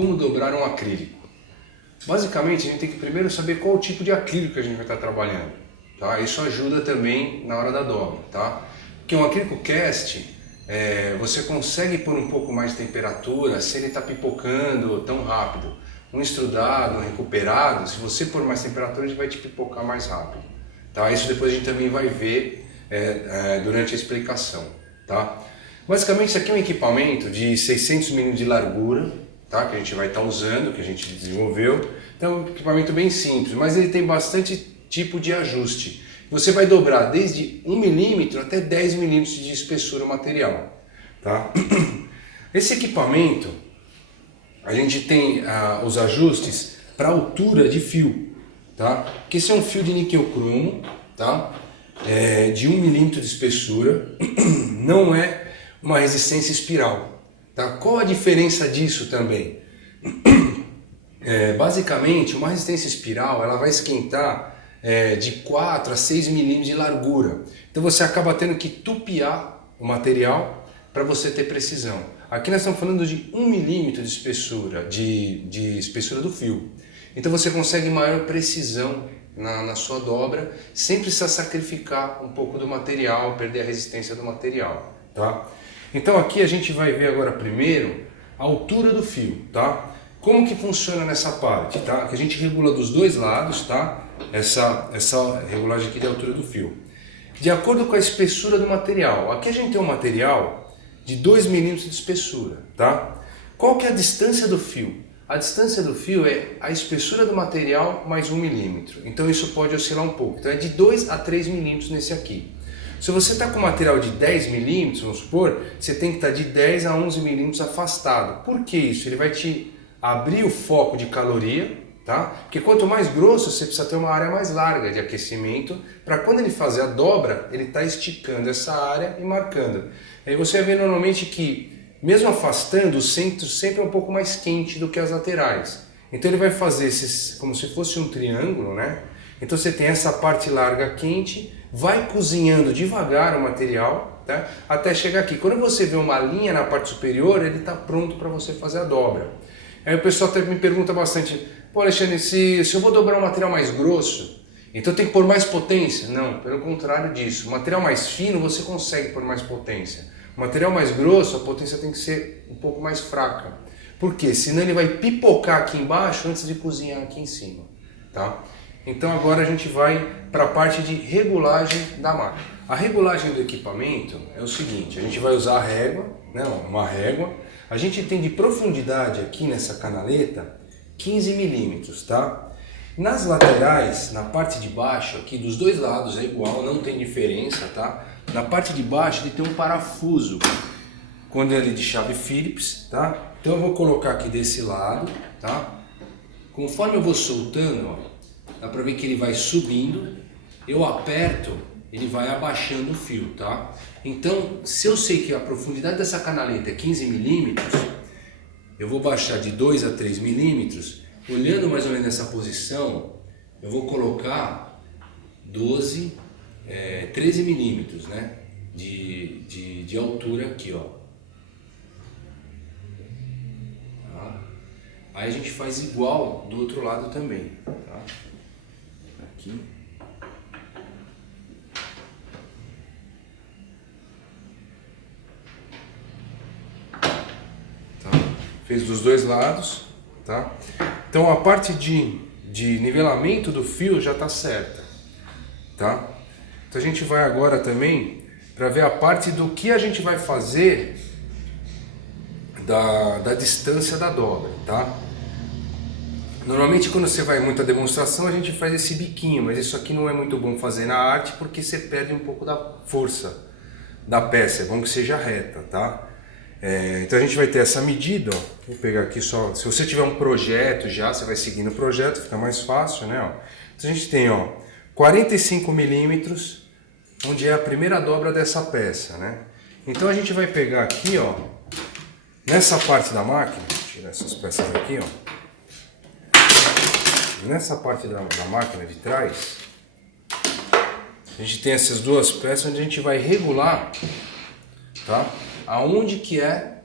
como dobrar um acrílico. Basicamente, a gente tem que primeiro saber qual o tipo de acrílico que a gente vai estar trabalhando, tá? Isso ajuda também na hora da dobra, tá? Porque um acrílico cast, você consegue pôr um pouco mais de temperatura sem ele estar pipocando tão rápido. Um extrudado, um recuperado, se você pôr mais temperatura, ele vai te pipocar mais rápido, tá? Isso depois a gente também vai ver durante a explicação, tá? Basicamente, isso aqui é um equipamento de 600 mm de largura, tá? Que a gente vai estar usando, que a gente desenvolveu. Então é um equipamento bem simples, mas ele tem bastante tipo de ajuste. Você vai dobrar desde 1 mm até 10 mm de espessura o material, tá? Esse equipamento, a gente tem os ajustes para altura de fio, tá? Porque esse é um fio de níquel cromo, tá? De 1 mm de espessura, não é uma resistência espiral, tá? Qual a diferença disso também? Basicamente, uma resistência espiral ela vai esquentar de 4 a 6 mm de largura. Então você acaba tendo que tupiar o material para você ter precisão. Aqui nós estamos falando de 1 mm de espessura, de espessura do fio. Então você consegue maior precisão na sua dobra, sem precisar sacrificar um pouco do material, perder a resistência do material, tá? Então aqui a gente vai ver agora primeiro a altura do fio, tá? Como que funciona nessa parte, tá? Que a gente regula dos dois lados, tá? Essa regulagem aqui de altura do fio. De acordo com a espessura do material. Aqui a gente tem um material de 2 mm de espessura, tá? Qual que é a distância do fio? A distância do fio é a espessura do material mais 1 mm. Então isso pode oscilar um pouco. Então é de 2 a 3 mm nesse aqui. Se você está com material de 10 mm, vamos supor, você tem que estar de 10 a 11 mm afastado. Por que isso? Ele vai te abrir o foco de caloria, tá? Porque quanto mais grosso, você precisa ter uma área mais larga de aquecimento, para quando ele fazer a dobra, ele está esticando essa área e marcando. Aí você vai ver normalmente que, mesmo afastando, o centro sempre é um pouco mais quente do que as laterais. Então ele vai fazer esses, como se fosse um triângulo, né? Então você tem essa parte larga quente, vai cozinhando devagar o material, tá? Até chegar aqui. Quando você vê uma linha na parte superior, ele está pronto para você fazer a dobra. Aí o pessoal até me pergunta bastante, pô Alexandre, se eu vou dobrar um material mais grosso, então tem que pôr mais potência? Não, pelo contrário disso. O material mais fino você consegue pôr mais potência. O material mais grosso, a potência tem que ser um pouco mais fraca. Por quê? Senão ele vai pipocar aqui embaixo antes de cozinhar aqui em cima, tá? Então agora a gente vai para a parte de regulagem da máquina. A regulagem do equipamento é o seguinte, a gente vai usar a régua, né, uma régua. A gente tem de profundidade aqui nessa canaleta 15 mm, tá? Nas laterais, na parte de baixo, aqui dos dois lados é igual, não tem diferença, tá? Na parte de baixo ele tem um parafuso, quando ele é de chave Phillips, tá? Então eu vou colocar aqui desse lado, tá? Conforme eu vou soltando, ó, dá pra ver que ele vai subindo, eu aperto, ele vai abaixando o fio, tá? Então, se eu sei que a profundidade dessa canaleta é 15 mm, eu vou baixar de 2 a 3 mm, olhando mais ou menos nessa posição, eu vou colocar 13 mm, né? De altura aqui, ó. Tá? Aí a gente faz igual do outro lado também, tá? Aqui. Tá? Fez dos dois lados, tá? Então a parte de nivelamento do fio já está certa, tá? Então a gente vai agora também para ver a parte do que a gente vai fazer da distância da dobra, tá? Normalmente quando você vai muita demonstração a gente faz esse biquinho, mas isso aqui não é muito bom fazer na arte porque você perde um pouco da força da peça, é bom que seja reta, tá? Então a gente vai ter essa medida, ó. Vou pegar aqui só, se você tiver um projeto já, você vai seguindo o projeto, fica mais fácil, né? Ó. Então a gente tem, ó, 45 milímetros, onde é a primeira dobra dessa peça, né? Então a gente vai pegar aqui, ó, nessa parte da máquina, vou tirar essas peças aqui, ó. Nessa parte da máquina de trás, a gente tem essas duas peças onde a gente vai regular, tá? Aonde que é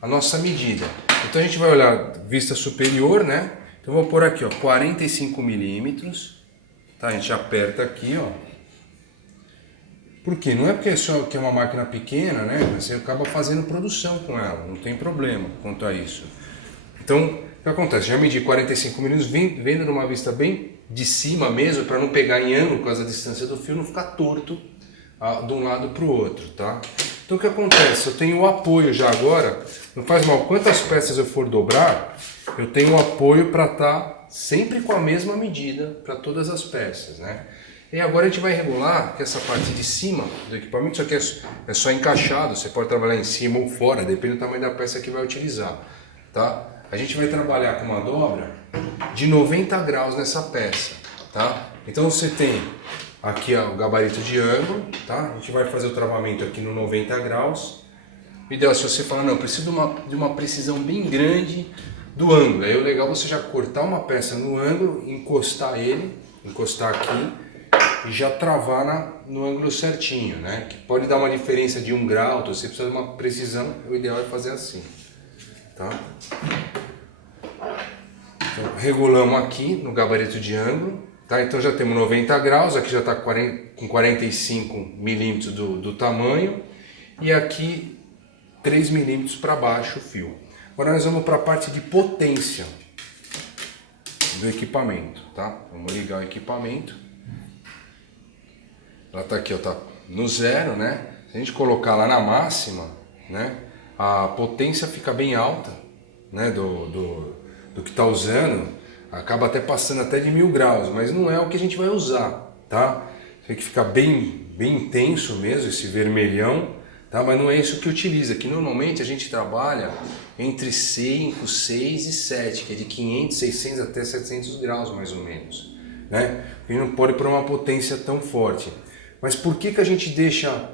a nossa medida. Então a gente vai olhar vista superior, né? Então eu vou pôr aqui, ó, 45 milímetros, tá? A gente aperta aqui, ó. Por quê? Não é porque só que é uma máquina pequena, né? Mas você acaba fazendo produção com ela, não tem problema quanto a isso. Então, o que acontece? Já medi 45 milímetros, vendo numa vista bem de cima mesmo, para não pegar em ângulo por causa da distância do fio, não ficar torto de um lado para o outro, tá? Então o que acontece? Eu tenho o apoio já agora, não faz mal, quantas peças eu for dobrar, eu tenho o apoio para estar sempre com a mesma medida para todas as peças, né? E agora a gente vai regular que essa parte de cima do equipamento, isso aqui é só encaixado, você pode trabalhar em cima ou fora, depende do tamanho da peça que vai utilizar, tá? A gente vai trabalhar com uma dobra de 90 graus nessa peça, tá? Então você tem aqui ó, o gabarito de ângulo, tá? A gente vai fazer o travamento aqui no 90 graus. O ideal é se você falar, não, eu preciso de uma precisão bem grande do ângulo. Aí o legal é você já cortar uma peça no ângulo, encostar aqui e já travar no ângulo certinho, né? Que pode dar uma diferença de 1 grau, então você precisa de uma precisão, o ideal é fazer assim, tá? Então, regulamos aqui no gabarito de ângulo, tá? Então já temos 90 graus, aqui já está com 45 milímetros do tamanho e aqui 3 milímetros para baixo o fio. Agora nós vamos para a parte de potência do equipamento, tá? Vamos ligar o equipamento. Ela está aqui, ó, tá no zero, né? Se a gente colocar lá na máxima, né? A potência fica bem alta, né? Do que está usando, acaba até passando até de 1000 graus, mas não é o que a gente vai usar, tá? Tem que ficar bem intenso mesmo, esse vermelhão, tá? Mas não é isso que utiliza, que normalmente a gente trabalha entre 5, 6 e 7, que é de 500, 600 até 700 graus mais ou menos, né? A gente não pode pôr uma potência tão forte. Mas por que a gente deixa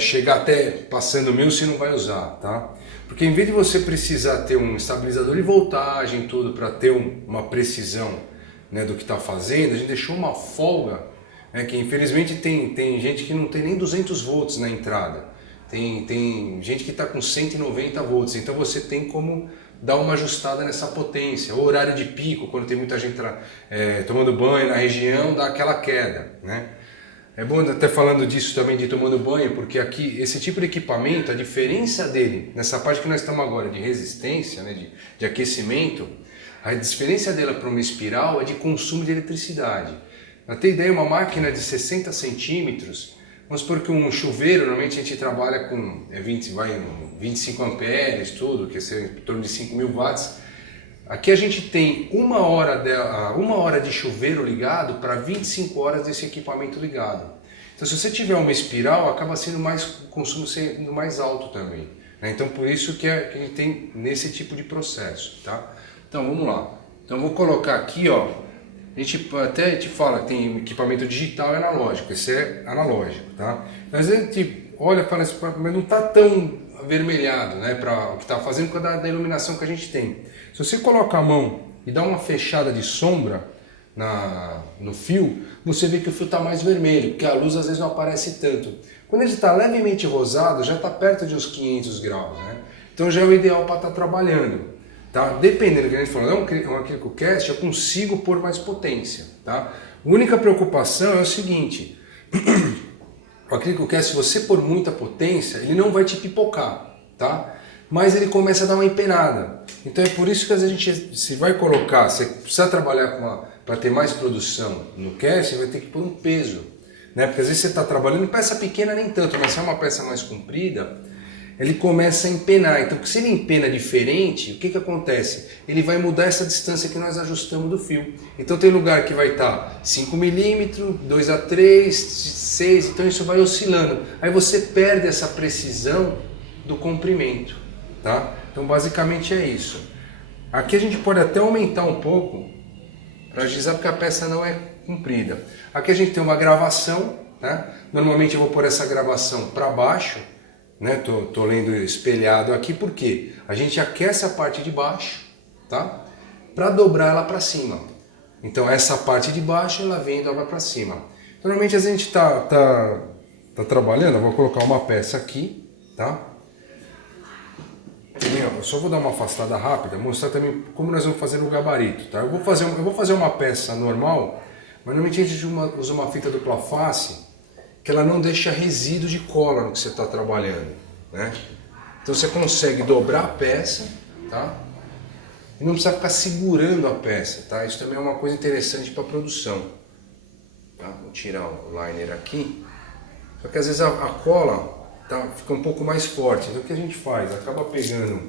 chegar até passando 1000 se não vai usar, tá? Porque em vez de você precisar ter um estabilizador de voltagem tudo para ter uma precisão, né, do que está fazendo, a gente deixou uma folga, né, que infelizmente tem gente que não tem nem 200 volts na entrada, tem gente que está com 190 volts, então você tem como dar uma ajustada nessa potência. O horário de pico, quando tem muita gente tomando banho na região, dá aquela queda, né? É bom até falando disso também de tomando banho, porque aqui esse tipo de equipamento, a diferença dele, nessa parte que nós estamos agora de resistência, né, de aquecimento, a diferença dela para uma espiral é de consumo de eletricidade. Para ter ideia, uma máquina de 60 centímetros, vamos supor que um chuveiro, normalmente a gente trabalha com 25 amperes, tudo, que é em torno de 5.000 watts. Aqui a gente tem uma hora de chuveiro ligado para 25 horas desse equipamento ligado. Então se você tiver uma espiral, acaba sendo o consumo sendo mais alto também, né? Então por isso que a gente tem nesse tipo de processo, tá? Então vamos lá. Então eu vou colocar aqui, ó, a gente até te fala que tem equipamento digital e analógico, esse é analógico, tá? Mas a gente olha e fala assim, mas não está tão avermelhado, né, para o que está fazendo por causa da iluminação que a gente tem. Se você coloca a mão e dá uma fechada de sombra no fio, você vê que o fio está mais vermelho, porque a luz às vezes não aparece tanto. Quando ele está levemente rosado, já está perto de uns 500 graus, né? Então já é o ideal para estar trabalhando, tá? Dependendo do que a gente falou, um Acrylic Cast, eu consigo pôr mais potência, tá? A única preocupação é o seguinte, o Acrylic Cast, se você pôr muita potência, ele não vai te pipocar, tá? Mas ele começa a dar uma empenada. Então é por isso que às vezes a gente se vai colocar, você precisa trabalhar para ter mais produção no cast, você vai ter que pôr um peso, né? Porque às vezes você está trabalhando peça pequena nem tanto, mas se é uma peça mais comprida, ele começa a empenar. Então se ele empena diferente, o que acontece? Ele vai mudar essa distância que nós ajustamos do fio. Então tem lugar que vai estar 5 milímetros, 2 a 3, 6, então isso vai oscilando. Aí você perde essa precisão do comprimento, tá? Então basicamente é isso. Aqui a gente pode até aumentar um pouco para agilizar, porque a peça não é comprida. Aqui a gente tem uma gravação, né? Normalmente eu vou pôr essa gravação para baixo, né? Tô lendo espelhado aqui, porque a gente aquece a parte de baixo, tá? Para dobrar ela para cima. Então essa parte de baixo ela vem e dobra para cima. Então, normalmente a gente tá trabalhando, eu vou colocar uma peça aqui, tá? Eu só vou dar uma afastada rápida, mostrar também como nós vamos fazer no gabarito, tá? Eu vou fazer uma peça normal, mas normalmente a gente usa uma fita dupla face que ela não deixa resíduo de cola no que você está trabalhando, né? Então você consegue dobrar a peça, tá? E não precisa ficar segurando a peça, tá? Isso também é uma coisa interessante para a produção. Tá? Vou tirar o liner aqui. Só que às vezes a cola fica um pouco mais forte. Então o que a gente faz? Acaba pegando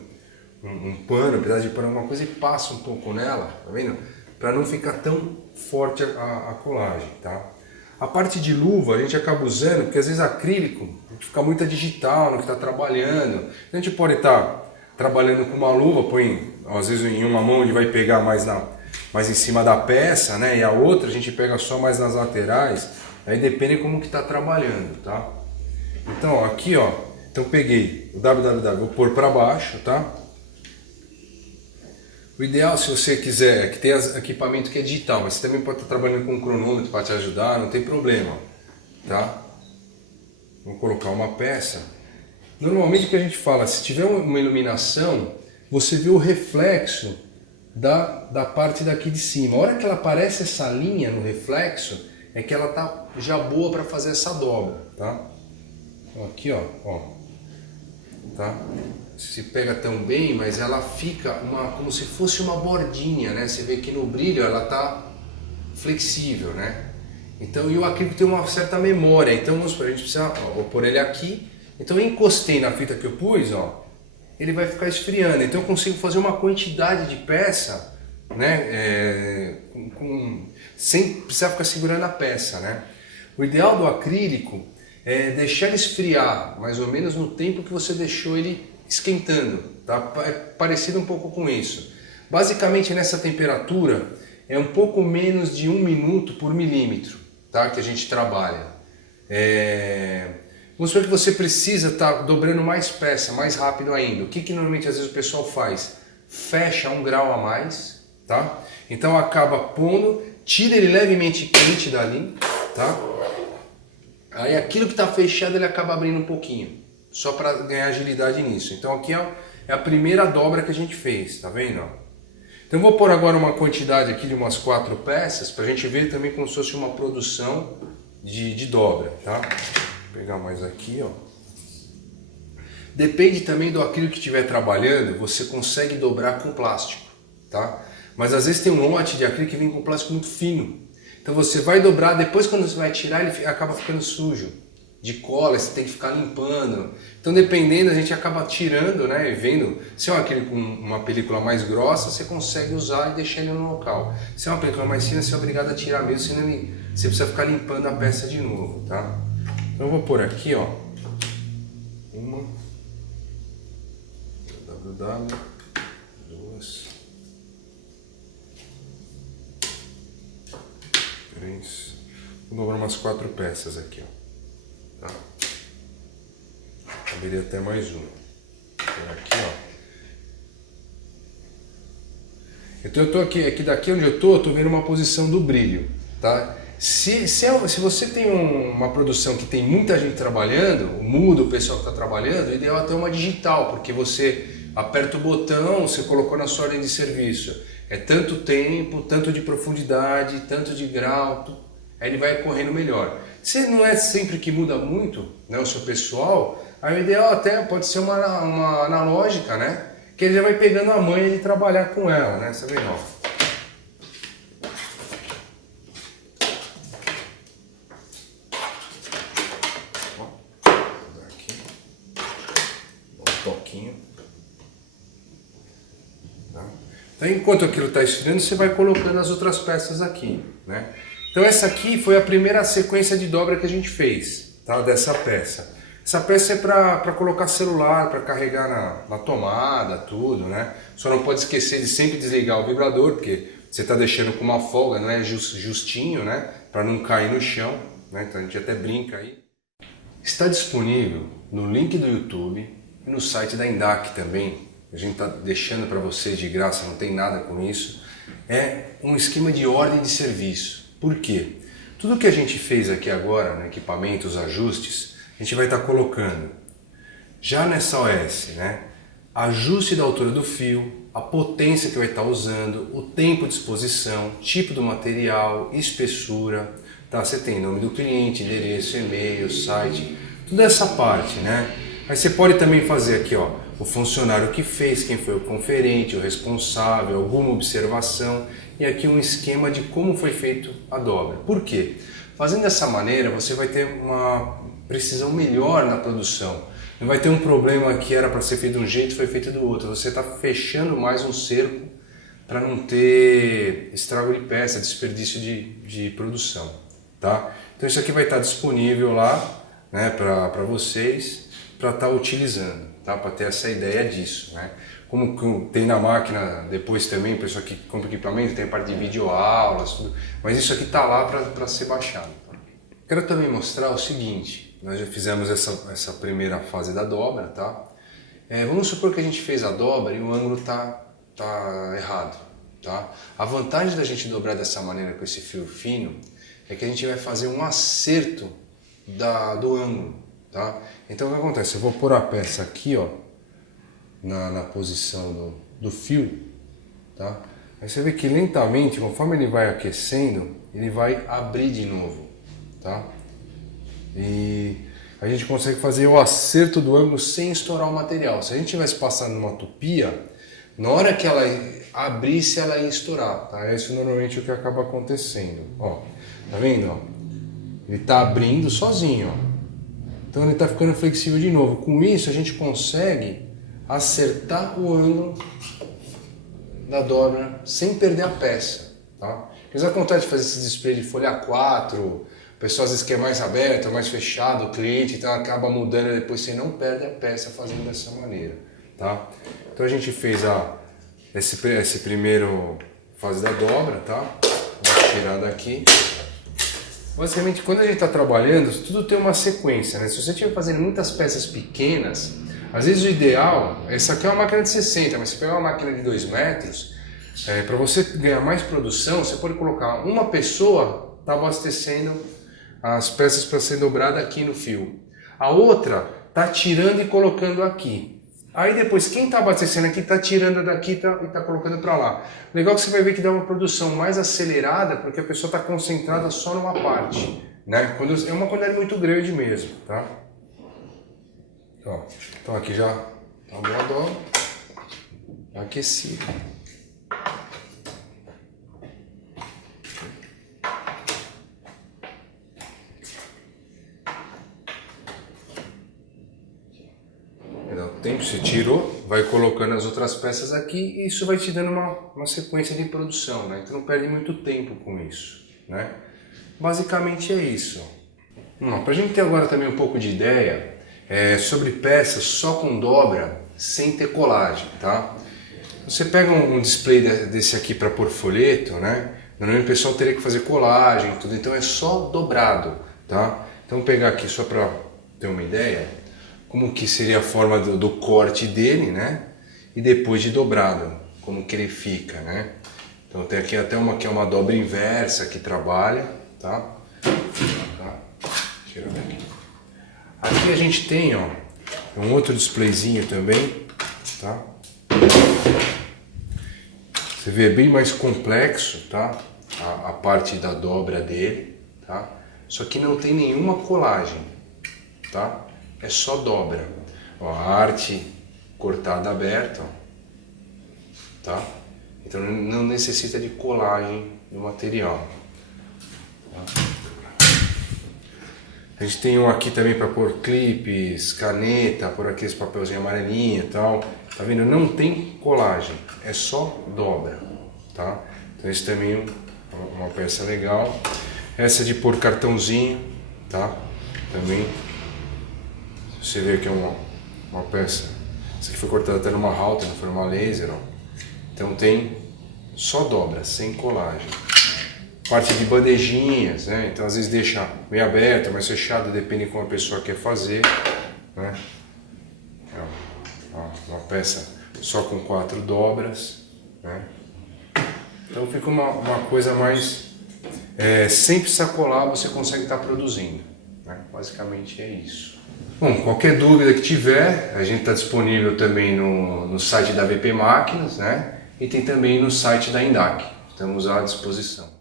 um pano, um pedaço de pano, alguma coisa e passa um pouco nela, tá vendo? Para não ficar tão forte a colagem, tá? A parte de luva a gente acaba usando, porque às vezes acrílico a gente fica muito digital no que está trabalhando. A gente pode estar trabalhando com uma luva, põe às vezes em uma mão ele vai pegar mais em cima da peça, né? E a outra a gente pega só mais nas laterais. Aí depende como que está trabalhando, tá? Então ó, aqui ó, então peguei o www, vou pôr para baixo, tá? O ideal, se você quiser, é que tenha equipamento que é digital, mas você também pode estar trabalhando com um cronômetro para te ajudar, não tem problema, tá? Vou colocar uma peça. Normalmente o que a gente fala, se tiver uma iluminação, você vê o reflexo da parte daqui de cima. A hora que ela aparece essa linha no reflexo, é que ela tá já boa para fazer essa dobra, tá? Então aqui ó, tá? Se pega tão bem, mas ela fica como se fosse uma bordinha, né? Você vê que no brilho ela tá flexível, né? Então, e o acrílico tem uma certa memória, então vamos supor, a gente precisa pôr ele aqui. Então eu encostei na fita que eu pus, ó, ele vai ficar esfriando. Então eu consigo fazer uma quantidade de peça, né, sem precisar ficar segurando a peça, né. O ideal do acrílico é deixar ele esfriar, mais ou menos no tempo que você deixou ele esquentando, tá? É parecido um pouco com isso. Basicamente nessa temperatura é um pouco menos de 1 minuto por milímetro, tá? Que a gente trabalha. Vamos supor que você precisa estar dobrando mais peça, mais rápido ainda. O que normalmente às vezes o pessoal faz? Fecha 1 grau a mais, tá? Então acaba pondo, tira ele levemente quente dali, tá? Aí aquilo que está fechado ele acaba abrindo um pouquinho, só para ganhar agilidade nisso. Então aqui ó, é a primeira dobra que a gente fez, tá vendo? Então eu vou pôr agora uma quantidade aqui de umas 4 peças, para a gente ver também como se fosse uma produção de dobra, tá? Vou pegar mais aqui, ó. Depende também do acrílico que estiver trabalhando, você consegue dobrar com plástico, tá? Mas às vezes tem um lote de acrílico que vem com plástico muito fino. Então você vai dobrar, depois quando você vai tirar ele acaba ficando sujo de cola, você tem que ficar limpando. Então dependendo a gente acaba tirando, né, e vendo. Se é um acrílico com uma película mais grossa, você consegue usar e deixar ele no local. Se é uma película mais fina, você é obrigado a tirar mesmo, senão você precisa ficar limpando a peça de novo, tá? Então eu vou pôr aqui, ó, uma, duas, 3, vou dobrar umas 4 peças aqui, ó, tá? Caberia até mais uma. Por aqui, ó. Então eu tô aqui daqui onde eu tô vendo uma posição do brilho, tá? Se você tem uma produção que tem muita gente trabalhando, muda o pessoal que está trabalhando, o ideal é ter uma digital, porque você aperta o botão, você colocou na sua ordem de serviço. É tanto tempo, tanto de profundidade, tanto de grau, aí ele vai correndo melhor. Se não é sempre que muda muito, né, o seu pessoal, aí o ideal até pode ser uma analógica, né? Que ele já vai pegando a manha de trabalhar com ela, né? Você vê, ó. Então, enquanto aquilo está esfriando, você vai colocando as outras peças aqui, né? Então essa aqui foi a primeira sequência de dobra que a gente fez, tá? Dessa peça. Essa peça é para colocar celular, para carregar na tomada, tudo, né? Só não pode esquecer de sempre desligar o vibrador, porque você está deixando com uma folga, não é justinho, né? Para não cair no chão, né? Então a gente até brinca aí. Está disponível no link do YouTube e no site da Indac também. A gente está deixando para vocês de graça, não tem nada com isso. É um esquema de ordem de serviço. Por quê? Tudo que a gente fez aqui agora, no equipamento, os ajustes, a gente vai estar colocando já nessa OS, né? ajuste da altura do fio, a potência que vai estar usando, o tempo de exposição, tipo do material, espessura, tá? Você tem nome do cliente, endereço, e-mail, site, toda essa parte, né? Aí você pode também fazer aqui, ó, o funcionário que fez, quem foi o conferente, o responsável, alguma observação e aqui um esquema de como foi feito a dobra. Por quê? Fazendo dessa maneira você vai ter uma precisão melhor na produção. Não vai ter um problema que era para ser feito de um jeito e foi feito do outro. Você está fechando mais um cerco para não ter estrago de peça, desperdício de produção. Tá? Então isso aqui vai estar disponível lá, né, para vocês, para estar utilizando, tá? Para ter essa ideia disso. Né? Como tem na máquina depois também, o pessoal que compra equipamento, tem a parte de videoaulas, tudo, mas isso aqui está lá para ser baixado. Tá? Quero também mostrar o seguinte. Nós já fizemos essa primeira fase da dobra, tá? Vamos supor que a gente fez a dobra e o ângulo tá errado, tá? A vantagem da gente dobrar dessa maneira com esse fio fino é que a gente vai fazer um acerto do ângulo, tá? Então o que acontece? Eu vou pôr a peça aqui, ó, na posição do fio, tá? Aí você vê que lentamente, conforme ele vai aquecendo, ele vai abrir de novo, tá? E a gente consegue fazer o acerto do ângulo sem estourar o material. Se a gente tivesse passando numa tupia, na hora que ela abrisse, ela ia estourar. Tá? Isso normalmente é o que acaba acontecendo. Ó, tá vendo? Ó? Ele está abrindo sozinho. Ó. Então ele está ficando flexível de novo. Com isso a gente consegue acertar o ângulo da dobra sem perder a peça. Tá? Porque acontece de fazer esse display de folha 4, o pessoal às vezes quer mais aberto, mais fechado, o cliente, então acaba mudando e depois você não perde a peça fazendo dessa maneira. Tá? Então a gente fez esse primeiro fase da dobra, tá? Vou tirar daqui. Basicamente, quando a gente está trabalhando, tudo tem uma sequência, né? Se você estiver fazendo muitas peças pequenas, às vezes o ideal, essa aqui é uma máquina de 60, mas se pegar uma máquina de 2 metros, para você ganhar mais produção, você pode colocar uma pessoa tá abastecendo as peças para ser dobrada aqui no fio. A outra tá tirando e colocando aqui. Aí depois quem está abastecendo aqui está tirando daqui e está colocando para lá. Legal que você vai ver que dá uma produção mais acelerada porque a pessoa está concentrada só numa parte, né? É uma quantidade muito grande mesmo, tá? Ó, então aqui já tá boa dobra, aquecido. O tempo se tirou, vai colocando as outras peças aqui e isso vai te dando uma sequência de produção, né? Então não perde muito tempo com isso, né? Basicamente é isso. Para a gente ter agora também um pouco de ideia sobre peças só com dobra, sem ter colagem, tá? Você pega um display desse aqui para pôr folheto, né? Normalmente o pessoal teria que fazer colagem, tudo, então é só dobrado, tá? Então vou pegar aqui só para ter uma ideia como que seria a forma do corte dele, né? E depois de dobrado, como que ele fica, né? Então tem aqui até uma que é uma dobra inversa que trabalha, tá? Tira daqui. Aqui a gente tem, ó, um outro displayzinho também, tá? Você vê, é bem mais complexo, tá? A parte da dobra dele, tá? Só que não tem nenhuma colagem, tá? É só dobra. Ó, a arte cortada aberta, ó, tá? Então não necessita de colagem do material. Tá? A gente tem um aqui também para pôr clipes, caneta, pôr aqueles papelzinho amarelinho e tal. Tá vendo? Não tem colagem, é só dobra, tá? Então esse também é uma peça legal. Essa de pôr cartãozinho, tá? Também. Você vê que é uma peça. Essa aqui foi cortada até numa halter, não foi uma laser, ó. Então tem só dobra, sem colagem. Parte de bandejinhas, né? Então às vezes deixa meio aberto, mais fechado, depende de como a pessoa quer fazer, né? Uma peça só com 4 dobras, né? Então fica uma coisa mais... sem precisar colar, você consegue estar produzindo, né? Basicamente é isso. Bom, qualquer dúvida que tiver, a gente está disponível também no site da VP Máquinas, né? E tem também no site da Indac. Estamos à disposição.